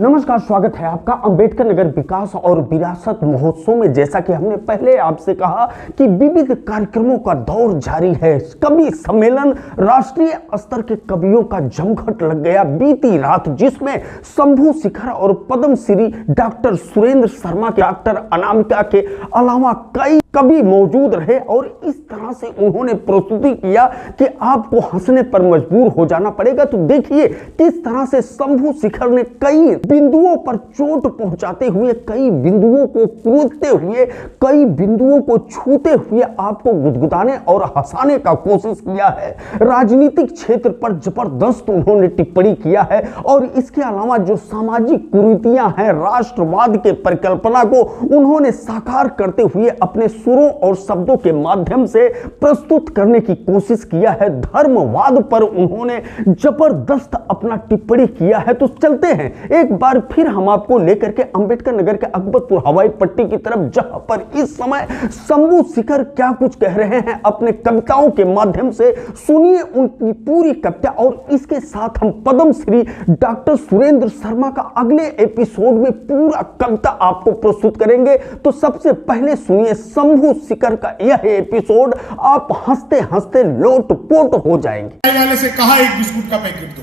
नमस्कार, स्वागत है आपका अंबेडकर नगर विकास और विरासत महोत्सव में। जैसा कि हमने पहले आपसे कहा कि विविध कार्यक्रमों का दौर जारी है। कवि सम्मेलन राष्ट्रीय स्तर के कवियों का जमघट लग गया बीती रात, जिसमें शंभू शिखर और पद्मश्री डॉक्टर सुरेंद्र शर्मा के, डॉक्टर अनामिका के अलावा कई कवि मौजूद रहे और इस तरह से उन्होंने प्रस्तुति किया कि आपको हंसने पर मजबूर हो जाना पड़ेगा। तो देखिए किस तरह से शंभू शिखर ने कई बिंदुओं पर चोट पहुंचाते हुए, कई बिंदुओं को कूदते हुए, कई बिंदुओं को छूते हुए आपको गुदगुदाने और हंसाने का कोशिश किया है। राजनीतिक क्षेत्र पर जबरदस्त उन्होंने टिप्पणी किया है और इसके अलावा जो सामाजिक कुरीतियां हैं, राष्ट्रवाद के परिकल्पना को उन्होंने साकार करते हुए अपने सुरों और शब्दों के माध्यम से प्रस्तुत करने की कोशिश किया है। धर्मवाद पर उन्होंने जबरदस्त अपना टिप्पणी किया है। तो चलते हैं एक बार फिर हम आपको लेकर के अंबेडकर नगर के अकबरपुर हवाई पट्टी की तरफ, जहां पर इस समय शंभू शिखर क्या कुछ कह रहे हैं अपने कविताओं के माध्यम से। सुनिए उनकी पूरी कविता और इसके साथ हम पद्मश्री डॉक्टर सुरेंद्र शर्मा का अगले एपिसोड में पूरा कविता आपको प्रस्तुत करेंगे। तो सबसे पहले सुनिए शंभू शिखर का यह एपिसोड, आप हंसते हंसते लोटपोट हो जाएंगे। वाले से कहा एक बिस्कुट का पैकेट दो,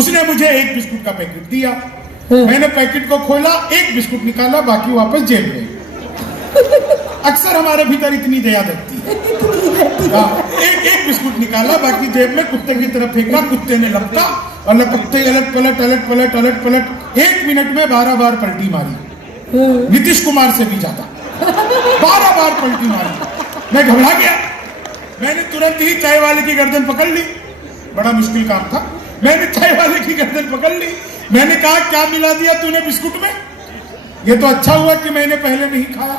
उसने मुझे एक बिस्कुट का पैकेट दिया। मैंने पैकेट को खोला, एक बिस्कुट निकाला, बाकी वापस जेब में। अक्सर हमारे भीतर इतनी दया लगती है। एक बिस्कुट निकाला, बाकी जेब में, कुत्ते की तरफ फेंका, कुत्ते ने लपका और लपकते अलट पलट अलट पलट अलट पलट 1 मिनट में 12 बार पलटी मारी। नीतीश कुमार से भी ज्यादा 12 बार पलटी मारी। मैं घबरा गया। मैंने तुरंत ही चाय वाले की गर्दन पकड़ ली। बड़ा मुश्किल काम था। मैंने चाय वाले की गर्दन पकड़ ली। मैंने कहा क्या मिला दिया तूने बिस्कुट में? ये तो अच्छा हुआ कि मैंने पहले नहीं खाया,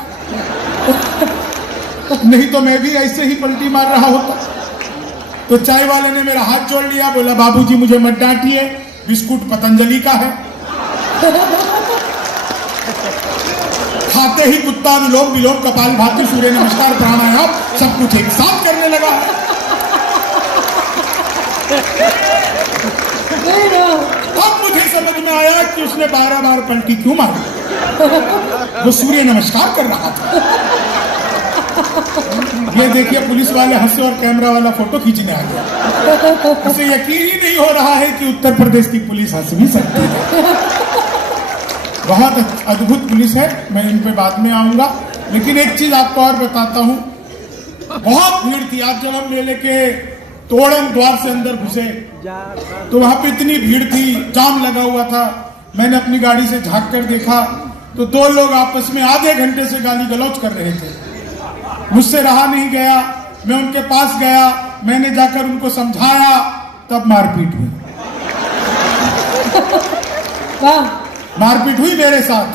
नहीं तो मैं भी ऐसे ही पलटी मार रहा होता। तो चाय वाले ने मेरा हाथ जोड़ लिया, बोला बाबूजी मुझे मत डांटिए, बिस्कुट पतंजलि का है। खाते ही कुत्ता अनुलोम विलोम कपाल भाती सूर्य नमस्कार प्राणायाम सब कुछ एक साथ करने लगा। अब मुझे समझ में आया कि उसने 12 बार पलटी क्यों मारी। वो सूर्य नमस्कार कर रहा था। ये देखिए पुलिस वाले हंसे और कैमरा वाला फोटो खींचने आ गया। इसे यकीन ही नहीं हो रहा है कि उत्तर प्रदेश की पुलिस हंस भी सकती है। बहुत अद्भुत पुलिस है, मैं इन पे बाद में आऊंगा। लेकिन एक चीज आपको और बताता हूं, बहुत भीड़ थी। आज जब हम मेले के तोड़न द्वार से अंदर घुसे तो वहां पे इतनी भीड़ थी, जाम लगा हुआ था। मैंने अपनी गाड़ी से झांक कर देखा तो 2 लोग आपस में आधे घंटे से गाली गलौज कर रहे थे। मुझसे रहा नहीं गया, मैं उनके पास गया, मैंने जाकर उनको समझाया, तब मारपीट हुई। मारपीट हुई मेरे साथ।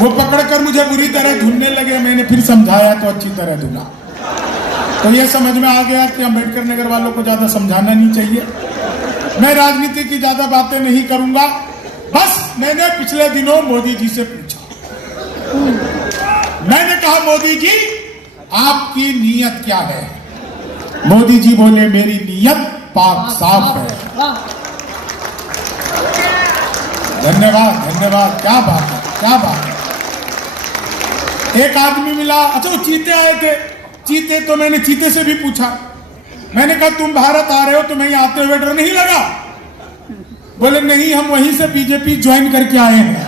वो पकड़कर मुझे बुरी तरह धुनने लगे। मैंने फिर समझाया तो अच्छी तरह धुना। तो ये समझ में आ गया कि अंबेडकर नगर वालों को ज्यादा समझाना नहीं चाहिए। मैं राजनीति की ज्यादा बातें नहीं करूंगा। बस मैंने पिछले दिनों मोदी जी से पूछा, मैंने कहा मोदी जी आपकी नीयत क्या है? मोदी जी बोले मेरी नीयत पाक साफ है। धन्यवाद धन्यवाद, क्या बात है, क्या बात है। एक आदमी मिला, अच्छा वो चीते आए थे। चीते तो मैंने चीते से भी पूछा, मैंने कहा तुम भारत आ रहे हो, तुम्हें यहाँ आते हुए डर नहीं लगा? बोले नहीं, हम वहीं से बीजेपी ज्वाइन करके आए हैं।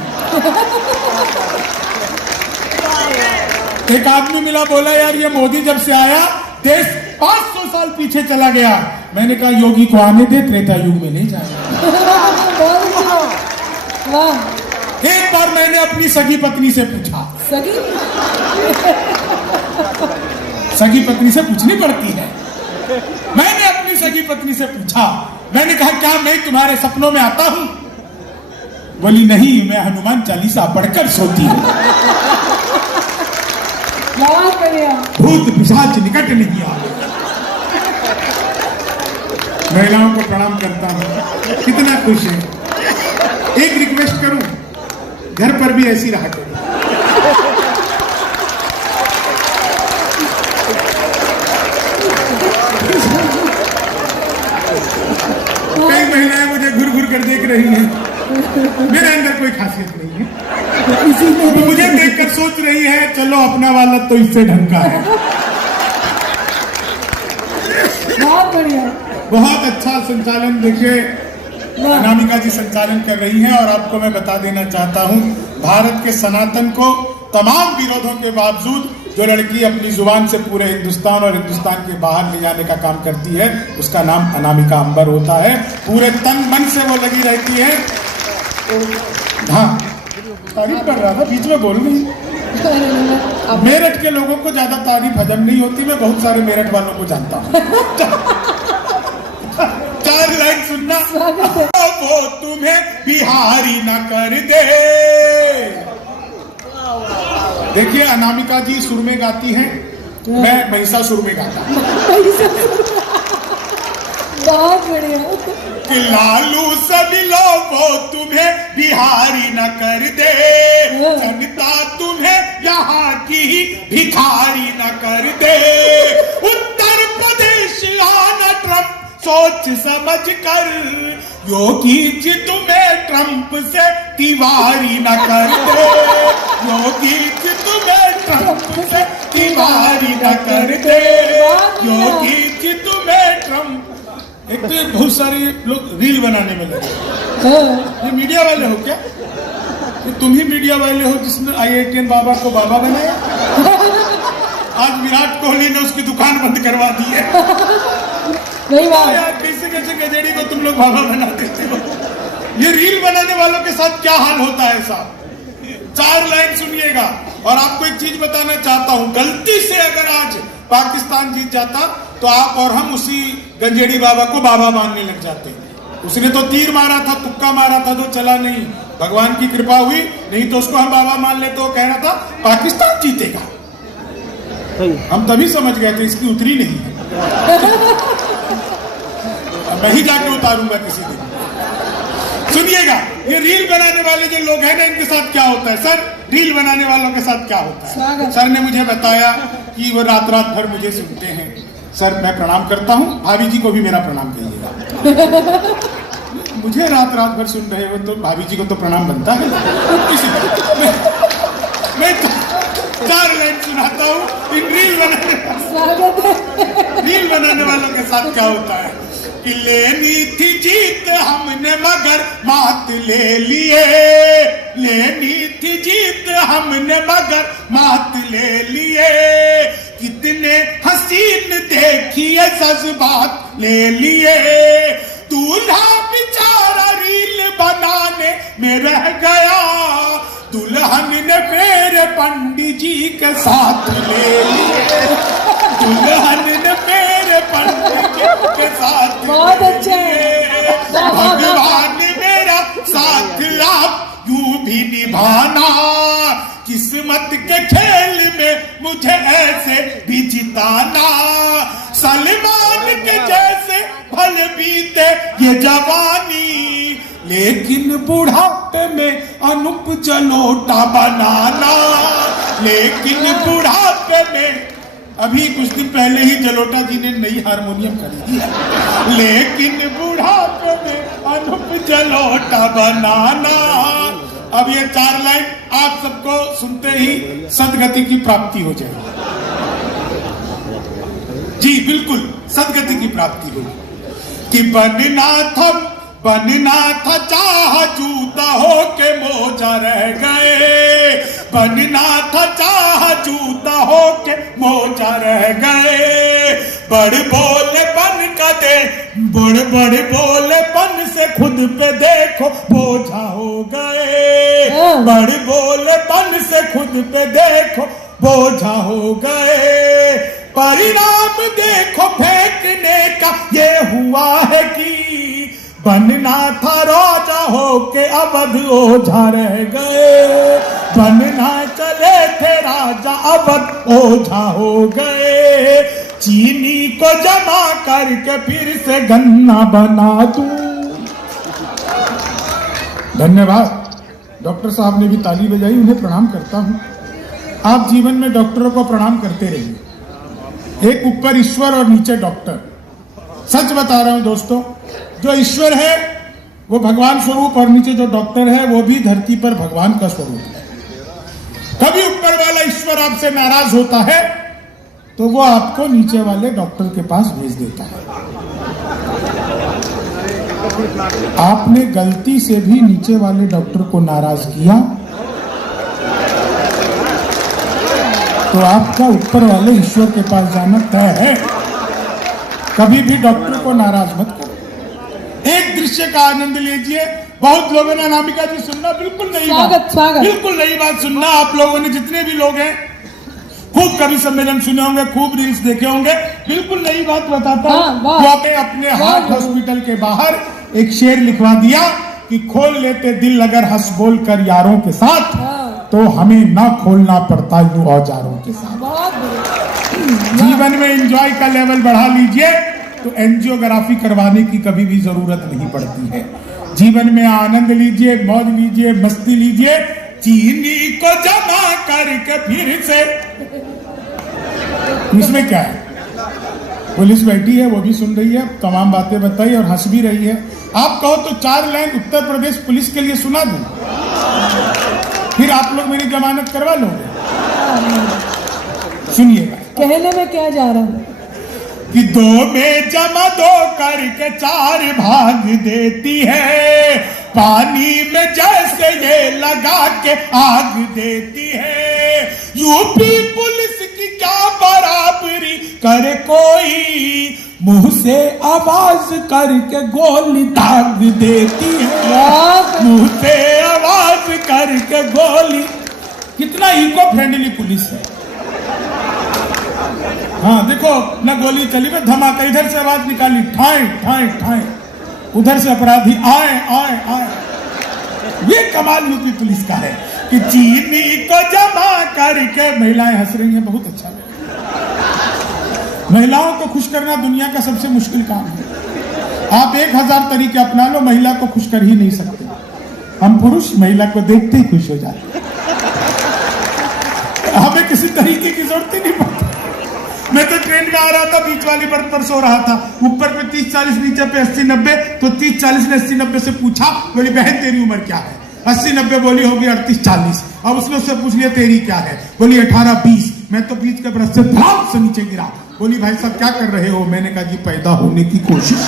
एक आदमी मिला, बोला यार ये मोदी जब से आया देश 500 साल पीछे चला गया। मैंने कहा योगी को आने दे, त्रेता युग में नहीं जाएगा। एक बार मैंने अपनी सगी पत्नी से पूछा, सगी पत्नी से पूछनी पड़ती है। मैंने अपनी सगी पत्नी से पूछा, मैंने कहा क्या मैं तुम्हारे सपनों में आता हूं? बोली नहीं, मैं हनुमान चालीसा पढ़कर सोती हूँ। भूत पिशाच निकट नहीं आए। महिलाओं को प्रणाम करता हूं, कितना खुश है। एक रिक्वेस्ट करूं, घर पर भी ऐसी रहा करो। कई महिलाएं मुझे घूर घूर कर देख मेरे अंदर कोई खासियत नहीं है। तो मुझे देखकर सोच रही है चलो अपना वाला तो इससे ढंग का है। बहुत बढ़िया। बहुत अच्छा संचालन देखिए अनामिका जी संचालन कर रही हैं। और आपको मैं बता देना चाहता हूं, भारत के सनातन को तमाम विरोधों के बावजूद जो लड़की अपनी जुबान से पूरे हिंदुस्तान और हिंदुस्तान के बाहर ले जाने का काम करती है, उसका नाम अनामिका अंबर होता है। पूरे तन मन से वो लगी रहती है। हाँ, तारीफ कर रहा था, बीच में बोल रही। मेरठ के लोगों को ज्यादा तारीफ हजम नहीं होती, मैं बहुत सारे मेरठ वालों को जानता हूँ। 4 लाइन सुनना। वो तुम्हें बिहारी न कर दे। देखिए अनामिका जी सुर में गाती हैं, मैं महिषासुर में गाता हूँ। बहुत बढ़िया। कि लालू सभी लोगों तुम्हें बिहारी न कर दे, जनता तुम्हें यहाँ की भिखारी न कर दे। उत्तर प्रदेश आना ट्रंप सोच समझ कर, योगी जी तुम्हें ट्रंप से तिवारी न कर दे। योगी जी तुम्हें ट्रंप से तिवारी न कर दे। योगी जी तुम्हें ट्रंप। एक तो बहुत सारे लोग रील बनाने में लगे। ये मीडिया वाले हो क्या? ये तुम ही मीडिया वाले हो जिसने IITN बाबा को बाबा बनाया। आज विराट कोहली ने उसकी दुकान बंद करवा दी है। नहीं बात। कैसे कैसे गजेड़ी को तुम लोग बाबा बना देते हो। ये रील बनाने वालों के साथ क्या हाल होता है साहब? 4 लाइन सुनिएगा। और आपको एक चीज बताना चाहता हूं, गलती से अगर आज पाकिस्तान जीत जाता तो आप और हम उसी गंजेड़ी बाबा को बाबा मानने लग जाते। उसने तो तीर मारा था, तुक्का मारा था, तो चला नहीं। भगवान की कृपा हुई, नहीं तो उसको हम बाबा मान लेते। तो कहना था पाकिस्तान जीतेगा। हम तभी समझ गए थे इसकी उतरी नहीं है। मैं ही जाके उतारूंगा किसी दिन। सुनिएगा, ये रील बनाने वाले जो लोग हैं ना, इनके साथ क्या होता है सर? रील बनाने वालों के साथ क्या होता है? सर ने मुझे बताया कि वो रात रात भर मुझे सुनते हैं। सर मैं प्रणाम करता हूँ, भाभी जी को भी मेरा प्रणाम कहिएगा। मुझे रात रात भर सुन रहे हो तो भाभी जी को तो प्रणाम बनता है। मैं 4 लाइन सुनाता हूँ। इन रील बनाने वालों के साथ क्या होता है कि लेनी थी जीत हमने मगर मात ले लिए। लेनी थी जीत हमने मगर मात ले लिए। कितने हसीन देखिए जज्बात ले लिए। दूल्हा बेचारा रील बनाने में रह गया। दुल्हन ने मेरे पंडित जी के साथ ले लिए। दुल्हन ने मेरे पंडित जी के साथ। बहुत अच्छा है। भगवान मेरा साथ आप यूं भी निभाना। किस्मत के खेल में मुझे ऐसे भी जिताना। सलमान के जैसे भल बीते ये जवानी, लेकिन बुढ़ापे में अनूप जलोटा बनाना। लेकिन बुढ़ापे में, अभी कुछ दिन पहले ही जलोटा जी ने नई हारमोनियम खरीदी है। लेकिन बुढ़ापे में अनूप जलोटा बनाना। अब ये 4 लाइन आप सबको सुनते ही सदगति की प्राप्ति हो जाएगी। जी बिल्कुल, सदगति की प्राप्ति होगी। कि बनना था चाह जूता हो के मोजा रह गए। बनना था चाह जूता हो के मोजा रह गए। बड़ बोले बन का दे, बड़ बोले बन से खुद पे देखो बोझा हो गए। बड़ बोले बन से खुद पे देखो बोझा हो गए। परिणाम देखो फेंकने का ये हुआ है कि बनना था राजा हो के अवध ओझा रह गए। बनना चले थे राजा अवध ओझा हो गए। चीनी को जमा करके फिर से गन्ना बना दूं। धन्यवाद। डॉक्टर साहब ने भी ताली बजाई, उन्हें प्रणाम करता हूं। आप जीवन में डॉक्टरों को प्रणाम करते रहिए। एक ऊपर ईश्वर और नीचे डॉक्टर। सच बता रहा हूं दोस्तों, जो ईश्वर है वो भगवान स्वरूप और नीचे जो डॉक्टर है वो भी धरती पर भगवान का स्वरूप है। कभी ऊपर वाला ईश्वर आपसे नाराज होता है तो वो आपको नीचे वाले डॉक्टर के पास भेज देता है। आपने गलती से भी नीचे वाले डॉक्टर को नाराज किया तो आपका ऊपर वाले ईश्वर के पास जाना तय है। कभी भी डॉक्टर को नाराज मत करो। एक दृश्य का आनंद लीजिए। बहुत लोगों ने, अनामिका जी सुनना, बिल्कुल नई बात, बिल्कुल नई बात सुनना। आप लोगों ने, जितने भी लोग हैं, खूब कवि सम्मेलन सुने होंगे, खूब रील्स देखे होंगे। बिल्कुल नई बात बताता हूँ। वो अपने हार्ट हॉस्पिटल के बाहर एक शेर लिखवा दिया कि खोल लेते दिल अगर हंस बोल कर यारों के साथ, तो हमें ना खोलना पड़ता यूं औजारों के साथ। जीवन में एंजॉय का लेवल बढ़ा लीजिए तो एंजियोग्राफी करवाने की कभी भी जरूरत नहीं पड़ती है। जीवन में आनंद लीजिए, मौज लीजिए, मस्ती लीजिए। चीनी को जमा करके फिर से, इसमें क्या है? पुलिस बैठी है, वो भी सुन रही है, तमाम बातें बताई और हंस भी रही है। आप कहो तो 4 लाइन उत्तर प्रदेश पुलिस के लिए सुना दूं, फिर आप लोग मेरी जमानत करवा लोगे। सुनिएगा कहने में क्या जा रहा है कि 2 में जमा 2 करके 4 भाग देती है, पानी में जैसे ये लगा के आग देती है। यूपी पुलिस की क्या बराबरी करे कोई, मुंह से आवाज करके गोली दाग देती है, मुंह से आवाज करके गोली। कितना इको फ्रेंडली पुलिस है। हाँ देखो, न गोली चली में धमाका, इधर से आवाज निकाली ठाए ठाए ठाए, उधर से अपराधी आए आए आए। ये कमाल यूपी पुलिस का है कि चीनी को जमा करके महिलाएं हंस रही हैं। बहुत अच्छा लगा। महिलाओं को खुश करना दुनिया का सबसे मुश्किल काम है। आप 1000 तरीके अपना लो, महिला को खुश कर ही नहीं सकते। हम पुरुष महिला को देखते ही खुश हो जाते, हमें किसी तरीके की जरूरत ही नहीं पड़ती। मैं तो ट्रेन में आ रहा था, बीच वाली बर्थ पर सो रहा था, ऊपर पे 30-40, नीचे पे 80-90। तो 30-40 ने 80-90 से पूछा, बोली बहन तेरी उम्र क्या है? 80-90 बोली होगी 38-40। अब उसने उससे पूछ लिया तेरी क्या है? बोली 18-20। मैं तो बीच के बरस से धड़ाम से नीचे गिरा। बोली भाई साहब क्या कर रहे हो? मैंने कहा जी पैदा होने की कोशिश।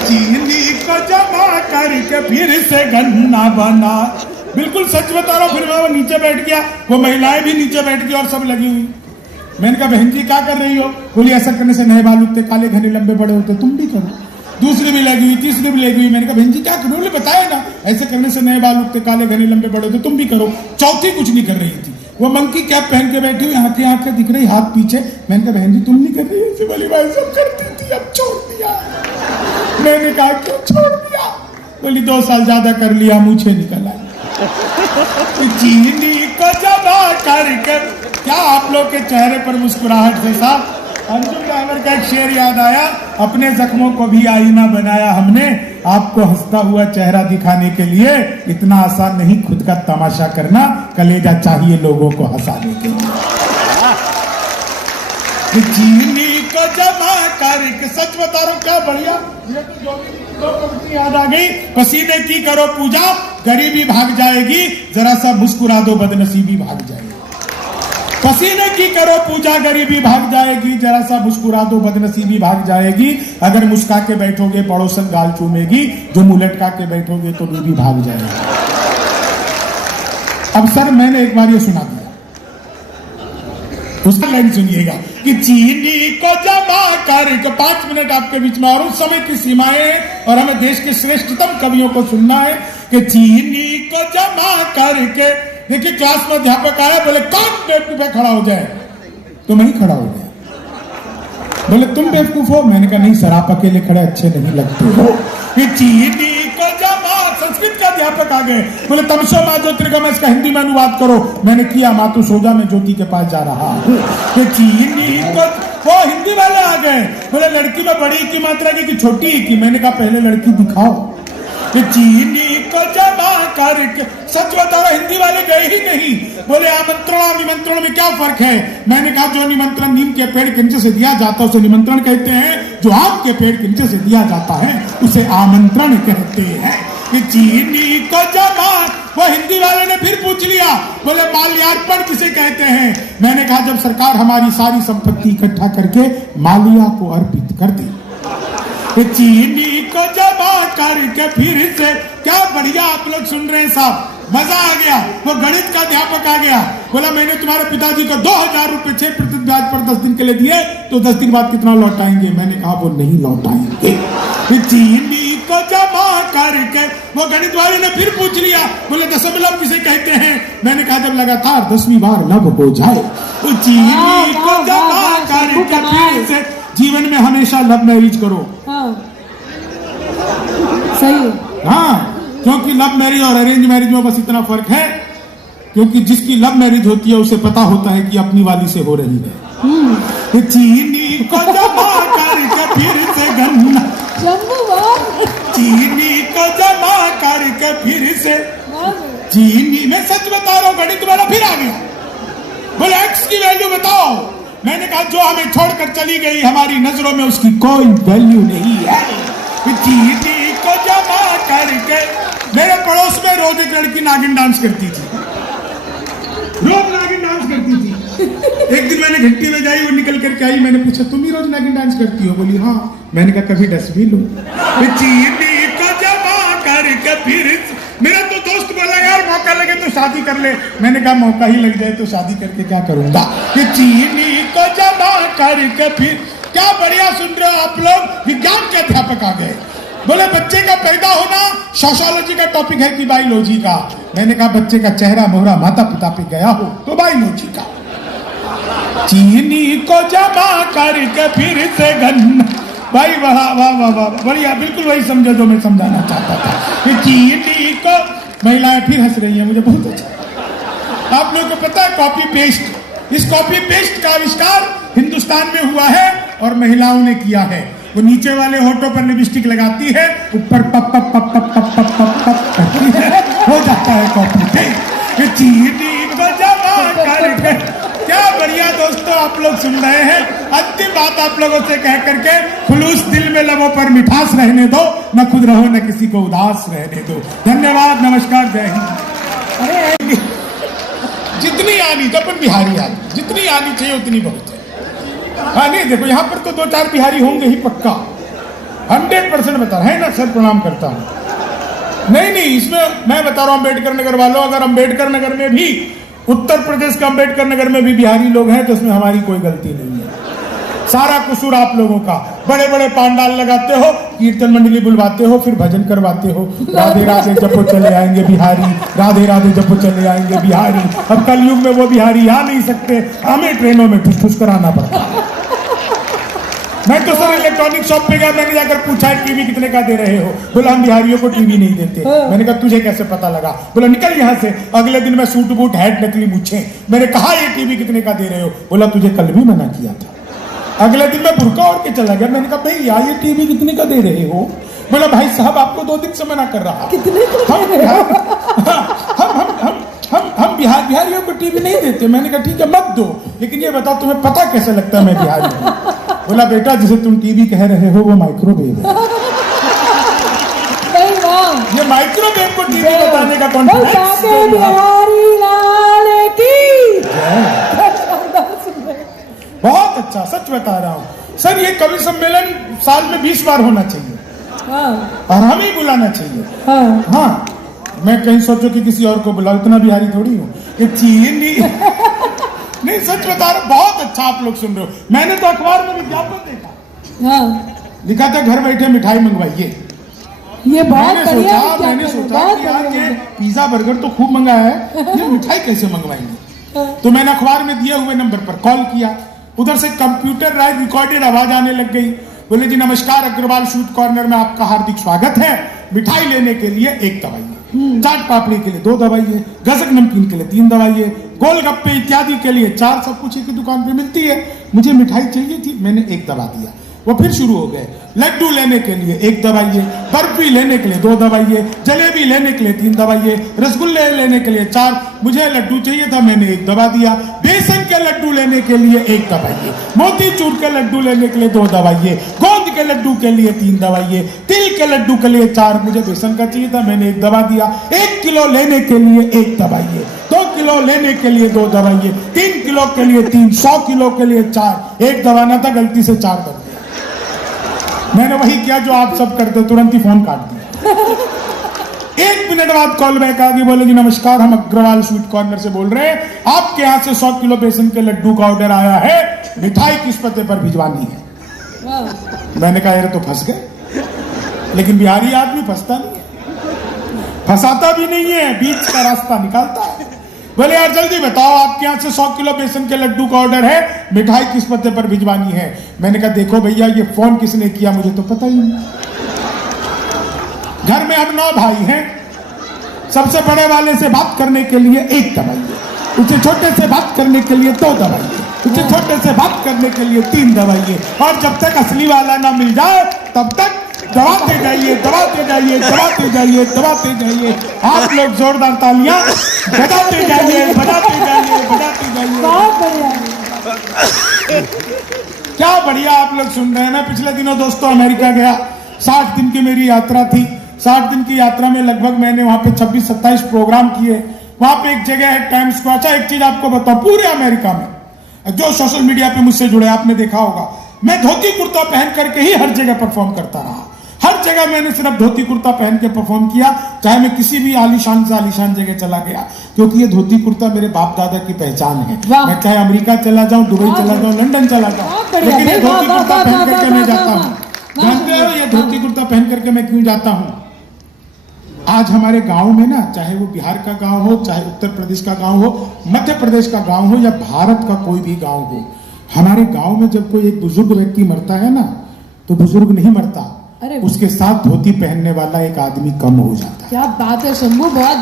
चीनी को जमा करके फिर से गन्ना बना। बिल्कुल सच बता रहा हूं। फिर मैं वो नीचे बैठ गया, वो महिलाएं भी नीचे बैठ गई और सब लगी हुई। मैंने कहा बहन जी क्या कर रही हो? बोली ऐसा करने से नए बाल उठते, काले घने लंबे बड़े होते, तुम भी करो। दूसरी भी लगी हुई, तीसरी भी लगी हुई। मैंने कहा बहन जी क्या करो? बोले बताया ना, ऐसे करने से नए बाल उठते, काले घने लंबे बड़े होते, तुम भी करो। चौथी कुछ नहीं कर रही थी, वो मंकी कैप पहन के बैठी हुई, आंखें दिख रही, हाथ पीछे। मैंने कहा बहन जी तुम नहीं कर रही ऐसी? बोली भाई सब करती थी, अब छोड़ दिया। मैंने कहा क्यों छोड़ दिया? बोली 2 साल ज्यादा कर लिया, मुझे निकल आया। चीनी को जमा करके, क्या आप लोग के चेहरे पर मुस्कुराहट से साफ अर्जुन ड्राइवर का एक शेर याद आया, अपने जख्मों को भी आईना बनाया हमने, आपको हंसता हुआ चेहरा दिखाने के लिए। इतना आसान नहीं खुद का तमाशा करना, कलेजा चाहिए लोगों को हंसाने के लिए। चीनी को जमा करके, सच बता रहा हूं क्या बढ़िया याद आ गई। पसीने की करो पूजा, गरीबी भाग जाएगी, जरा सा मुस्कुरा दो बदनसीबी भाग जाएगी। पसीने की करो पूजा, गरीबी भाग जाएगी, जरा सा मुस्कुरा दो बदनसीबी भाग जाएगी। अगर मुस्का के बैठोगे पड़ोसन गाल चूमेगी, जो मुंह लटका के बैठोगे तो बीबी भाग जाएगी। अब सर मैंने एक बार ये सुना दिया, उसका लाइन सुनिएगा कि चीनी को जमा कर। 5 मिनट आपके बीच में और उस समय की सीमाएं हैं, और हमें देश के श्रेष्ठतम कवियों को सुनना है कि चीनी को जमा करके। देखिए क्लास में अध्यापक आया, बोले कौन बेवकूफ है खड़ा हो जाए, तो मैं ही खड़ा हो गया। बोले तुम बेवकूफ हो? मैंने कहा नहीं सर, आप अकेले खड़े अच्छे नहीं लगते हो। कि चीनी को जमा, संस्कृत का अध्यापक आ गए, बोले तमसो माँ ज्योतिर्गम, इसका हिंदी में अनुवाद करो। मैंने किया, मातु सोजा में ज्योति के पास जा रहा हूँ। कि चीनी को, वो हिंदी वाले आ गए, बोले लड़की में बड़ी की मात्रा की छोटी की? मैंने कहा पहले लड़की दिखाओ। कि चीनी को जमा करके, सच बता रहा हिंदी वाले गए ही नहीं। बोले आमंत्रण और निमंत्रण में क्या फर्क है? मैंने कहा जो निमंत्रण नीम के पेड़ के नीचे से दिया जाता है उसे निमंत्रण कहते हैं, जो आम के पेड़ के नीचे से दिया जाता है उसे आमंत्रण कहते हैं। कि चीनी को जमा, वो हिंदी वाले ने फिर पूछ लिया, बोले माल्यार्पण किसे कहते हैं? मैंने कहा जब सरकार हमारी सारी संपत्ति इकट्ठा करके माल्या को अर्पित कर दी। चीनी को जमा करके फिर से, क्या बढ़िया आप लोग सुन रहे हैं साहब, मजा आ गया। वो गणित का अध्यापक आ गया, बोला मैंने तुम्हारे पिताजी को 2000 रुपए 6% ब्याज पर 10 दिन के लिए दिए, तो 10 दिन बाद कितना लौटाएंगे? मैंने कहा वो नहीं लौटाएंगे। चीनी को जमा करके, वो गणित वाले ने फिर पूछ लिया, बोले दशमलव किसे कहते हैं? मैंने कहा जब लगातार 10वीं बार लब हो जाए। तो चीनी को जमा करके फिर से, जीवन में हमेशा लव मैरिज करो। सही। हाँ, क्योंकि लव मैरिज और अरेंज मैरिज में बस इतना फर्क है, क्योंकि जिसकी लव मैरिज होती है उसे पता होता है कि अपनी वाली से हो रही है। चीनी को जमा करके फिर से गन्ना, चीनी को जमा करके फिर से चीनी, मैं सच बता रहा हूँ, गणित वाला फिर आ गया, बोले एक्स की वैल्यू बताओ। मैंने कहा जो हमें छोड़कर चली गई हमारी नजरों में उसकी कोई वैल्यू नहीं है। चीनी को जमा करके, मेरे पड़ोस में रोज एक लड़की नागिन डांस करती थी, रोज नागिन डांस करती थी। एक दिन मैंने घंटी में जाई, वो निकल करके आई, मैंने पूछा तुम ही रोज नागिन डांस करती हो? बोली हाँ। मैंने कहा कभी डस भी लो। चीनी को जमा करके फिर, मेरा तो दोस्त बोला यार मौका लगे तो शादी कर ले। मैंने कहा मौका ही लग जाए तो शादी करके क्या करूंगा? कि चीनी को जमा करके फिर, क्या बढ़िया सुन रहे हो आप लोग, विज्ञान के अध्यापक आ गए। बोले बच्चे का पैदा होना सोशियोलॉजी का टॉपिक है कि बायोलॉजी का? मैंने कहा बच्चे का चेहरा मोहरा माता पिता पे गया हो तो बायोलॉजी का। चीनी को जमा करके फिर से गन्ना, भाई वाह वाह वाह वाह, बढ़िया, बिल्कुल वही समझे जो मैं समझाना चाहता था। कि चीनी को, महिलाएं फिर हंस रही हैं, मुझे बहुत अच्छा। आप लोगों को पता है कॉपी पेस्ट, इस कॉपी पेस्ट का आविष्कार हिंदुस्तान में हुआ है और महिलाओं ने किया है। वो नीचे वाले होठों पर लिपस्टिक लगाती है, ऊपर पप पप पप पप पप पप पप पप करती है, हो जाता है कॉपी पेस्ट। चीनी को जमा करके, क्या बढ़िया दोस्तों आप लोग सुन रहे हैं। अंतिम बात आप लोगों से कह करके, खुलूस दिल में लबों पर मिठास रहने दो, न खुद रहो न किसी को उदास रहने दो। धन्यवाद, नमस्कार, जय हिंद। अरे जितनी आनी तो अपन बिहारी आदमी, जितनी आनी चाहिए उतनी बहुत है। हाँ नहीं देखो यहाँ पर तो 2-4 बिहारी होंगे ही पक्का, 100% बता रहा है ना सर, प्रणाम करता हूँ। नहीं इसमें मैं बता रहा हूँ अम्बेडकर नगर वालों, अगर अम्बेडकर नगर में भी, उत्तर प्रदेश का अम्बेडकर नगर में भी बिहारी लोग हैं तो उसमें हमारी कोई गलती नहीं है, सारा कसूर आप लोगों का। बड़े बड़े पांडाल लगाते हो, कीर्तन मंडली बुलवाते हो, फिर भजन करवाते हो, राधे राधे जपो चले आएंगे बिहारी, राधे राधे जपो चले आएंगे बिहारी। अब कलयुग में वो बिहारी आ नहीं सकते, हमें ट्रेनों में ठुस कराना पड़ता है। मैं तो सर इलेक्ट्रॉनिक शॉप पे गया, मैंने जाकर पूछा टीवी कितने का दे रहे हो? बोला हम बिहारियों को टीवी नहीं देते। मैंने कहा तुझे कैसे पता लगा? बोला निकल यहाँ से। अगले दिन मैं सूट बूट हैट नकली मूछे, मैंने कहा ये टीवी कितने का दे रहे हो? बोला तुझे कल भी मना किया था। अगले दिन मैं बुर्का ओढ़ के चला गया, मैंने कहा भैया ये टीवी कितने का दे रहे हो? बोला भाई साहब आपको 2 दिन से मना कर रहा। कितने हम बिहारियों को टीवी नहीं देते। मैंने कहा ठीक है मत दो, लेकिन ये बताओ तुम्हें पता कैसे लगता है मैं बिहारी हूँ? बोला बेटा जिसे तुम टीवी कह रहे हो वो माइक्रोवेव है। ये माइक्रोवेव को टीवी बताने का कॉन्फिडेंस। बहुत अच्छा, सच बता रहा हूँ सर, ये कवि सम्मेलन साल में 20 बार होना चाहिए और हम ही बुलाना चाहिए। हाँ मैं कहीं सोचो कि किसी और को बुलाओ, इतना बिहारी थोड़ी हूँ। ये चीनी नहीं सच बता रहा, बहुत अच्छा आप लोग सुन रहे हो। मैंने तो अखबार में विज्ञापन देखा, लिखा था घर बैठे मिठाई मंगवाइए। ये मैंने सोचा कि यार ये पिज्जा बर्गर तो खूब मंगाया है, ये मिठाई कैसे मंगवाएंगे? तो मैंने अखबार में दिए हुए नंबर पर कॉल किया, उधर से कंप्यूटर रिकॉर्डेड आवाज आने लग गई। बोले जी नमस्कार, अग्रवाल स्वीट कॉर्नर में आपका हार्दिक स्वागत है। मिठाई लेने के लिए 1 दवाई है, चाट पापड़ी के लिए 2 दवाई है, गजक नमकीन के लिए 3 दवाई है, गोलगप्पे इत्यादि के लिए 4, सब कुछ एक ही दुकान पे मिलती है। मुझे मिठाई चाहिए थी, मैंने 1 दवा दिया। वो फिर शुरू हो गए। लड्डू लेने के लिए 1 दबाइए, बर्फी लेने के लिए 2 दबाइए, जलेबी लेने के लिए 3 दबाइए, रसगुल्ले लेने के लिए 4। मुझे लड्डू चाहिए था, मैंने 1 दबा दिया। बेसन के लड्डू लेने के लिए 1 दबाइए, मोतीचूर के लड्डू लेने के लिए 2 दबाइए, गोंद के लड्डू के लिए 3 दबाइए, तिल के लड्डू के लिए 4। मुझे बेसन का चाहिए था, मैंने 1 दबा दिया। 1 किलो लेने के लिए 1 दबाइए, 2 किलो लेने के लिए 2 दबाइए, 3 किलो के लिए 3, 100 किलो के लिए 4। 1 दबाना था, गलती से 4 दबा। मैंने वही किया जो आप सब करते, तुरंत ही फोन काट दिया। 1 मिनट बाद कॉल बैक आ गई, बोले जी नमस्कार, हम अग्रवाल स्वीट कॉर्नर से बोल रहे हैं, आपके यहाँ से 100 किलो बेसन के लड्डू का ऑर्डर आया है, मिठाई किस पते पर भिजवानी है। मैंने कहा यार तो फंस गए, लेकिन बिहारी आदमी फंसता नहीं, फंसाता भी नहीं है, बीच का रास्ता निकालता है। बोले यार जल्दी बताओ, आपके यहाँ से 100 किलो बेसन के लड्डू का ऑर्डर है, मिठाई किस पते पर भिजवानी है। मैंने कहा देखो भैया, ये फोन किसने किया मुझे तो पता ही नहीं। घर में हम 9 भाई हैं, सबसे बड़े वाले से बात करने के लिए 1 दबाइए, उससे छोटे से बात करने के लिए 2 दबाइए, उससे छोटे से बात करने के लिए 3 दबाइए, और जब तक असली वाला ना मिल जाए तब तक दबाते जाइए, दबाते जाइए, दबाते जाइए, दबाते जाइए। आप लोग जोरदार तालियां बजाते जाइए, बजाते जाइए, बजाते जाइए। बहुत बढ़िया। क्या बढ़िया आप लोग सुन रहे हैं ना। पिछले दिनों दोस्तों अमेरिका गया, 60 दिन की मेरी यात्रा थी। 60 दिन की यात्रा में लगभग मैंने वहां पे 26-27 प्रोग्राम किए। वहां पे एक जगह है टाइम्स स्क्वायर। अच्छा एक चीज आपको बताओ, पूरे अमेरिका में जो सोशल मीडिया पे मुझसे जुड़े आपने देखा होगा, मैं धोती कुर्ता पहन करके ही हर जगह परफॉर्म करता रहा। हर जगह मैंने सिर्फ धोती कुर्ता पहन के परफॉर्म किया, चाहे मैं किसी भी आलीशान से आलीशान जगह चला गया, क्योंकि ये धोती कुर्ता मेरे बाप दादा की पहचान है। मैं चाहे अमेरिका चला जाऊं, दुबई चला जाऊं, लंदन चला जाऊं, लेकिन ये धोती कुर्ता पहन करके मैं जाता हूं। जानते हो ये धोती कुर्ता पहन करके मैं क्यों जाता हूं? आज हमारे गांव में ना, चाहे वो बिहार का गांव हो, चाहे उत्तर प्रदेश का गांव हो, मध्य प्रदेश का गांव हो, या भारत का कोई भी गांव हो, हमारे गांव में जब कोई एक बुजुर्ग व्यक्ति मरता है ना, तो बुजुर्ग नहीं मरता, उसके साथ धोती पहनने वाला एक आदमी कम हो जाता है। क्या बात है शंभू, बहुत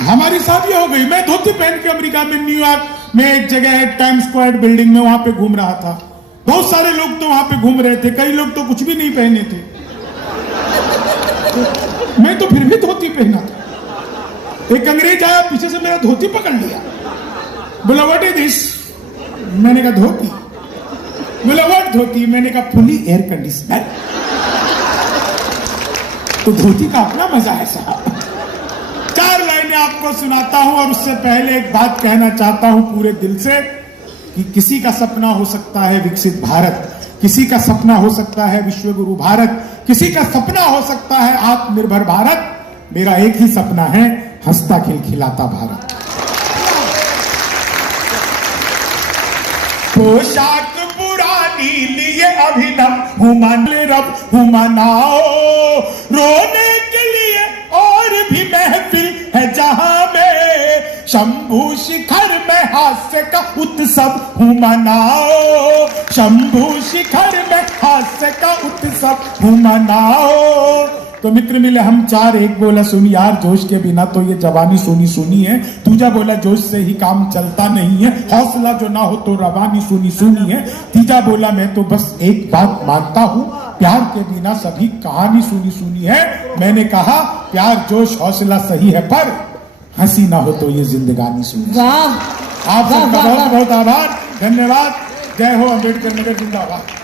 हमारी शादी हो गई, मैं धोती पहन के अमेरिका में न्यूयॉर्क में एक जगह है टाइम्स स्क्वायर बिल्डिंग में, वहां पे घूम रहा था। बहुत सारे लोग तो वहां पे घूम रहे थे, कई लोग तो कुछ भी नहीं पहने थे, मैं तो फिर भी धोती पहना था। एक अंग्रेज आया, पीछे से मेरा धोती पकड़ लिया, बोला व्हाट इज दिस? मैंने कहा धोती। बोला व्हाट धोती? मैंने कहा फुली एयर कंडीशनर। तो धोती का अपना मजा है साहब। 4 लाइनें आपको सुनाता हूं, और उससे पहले एक बात कहना चाहता हूं पूरे दिल से, कि किसी का सपना हो सकता है विकसित भारत, किसी का सपना हो सकता है विश्वगुरु भारत, किसी का सपना हो सकता है आत्मनिर्भर भारत। मेरा एक ही सपना है, हंसता खिलखिलाता भारत। पोशाक पुरानी लिए अभिनव रब मनाओ, रोने के लिए और भी महफिल है जहां में, शंभू शिखर में हास्य का उत्सव मनाओ, शंभू शिखर में हास्य का उत्सव मनाओ। तो मित्र मिले हम 4, एक बोला सुन यार जोश के बिना तो ये जवानी सुनी सुनी है, दूजा बोला जोश से ही काम चलता नहीं है, हौसला जो ना हो तो रवानी सुनी सुनी है, तीजा बोला मैं तो बस एक बात मानता हूँ, प्यार के बिना सभी कहानी सुनी सुनी है। मैंने कहा प्यार जोश हौसला सही है, पर हंसी ना हो तो ये जिंदगानी सुनी। आप सबका बहुत बहुत आभार, धन्यवाद। जय हो अम्बेडकर नगर जिंदाबाद।